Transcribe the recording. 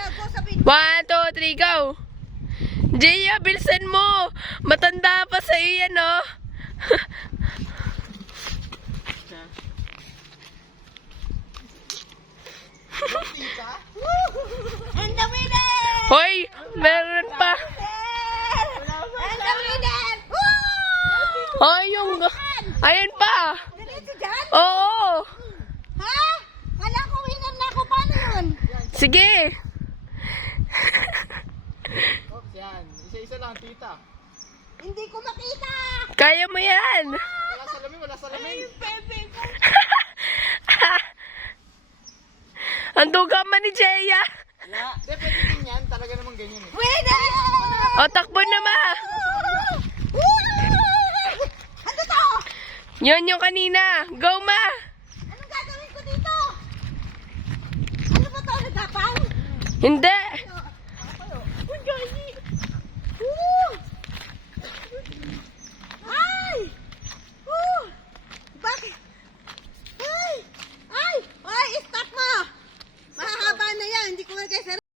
1, 2, 3, go! Jaya, bilisan mo! Matanda pa sa iyo yan, oh! And the winner! Hoy! Meron pa! And the winner! Hoy, yung... Ayan pa! Diretso dyan? Oo! Ha? Kala ko winner na ako. Paano yun? Sige! Yan. Isa-isa lang, tita. Hindi ko makita! Kaya mo yan! Wala salamin, wala salamin. Ang duga man ni Jaya! Wala. Hindi, pwede din yan. Talaga naman ganyan eh. Winner! O, takbo na ma! Ano to? Yun yung kanina! Go ma! Anong gagawin ko dito? Ano ba to? Nagapang? Hindi!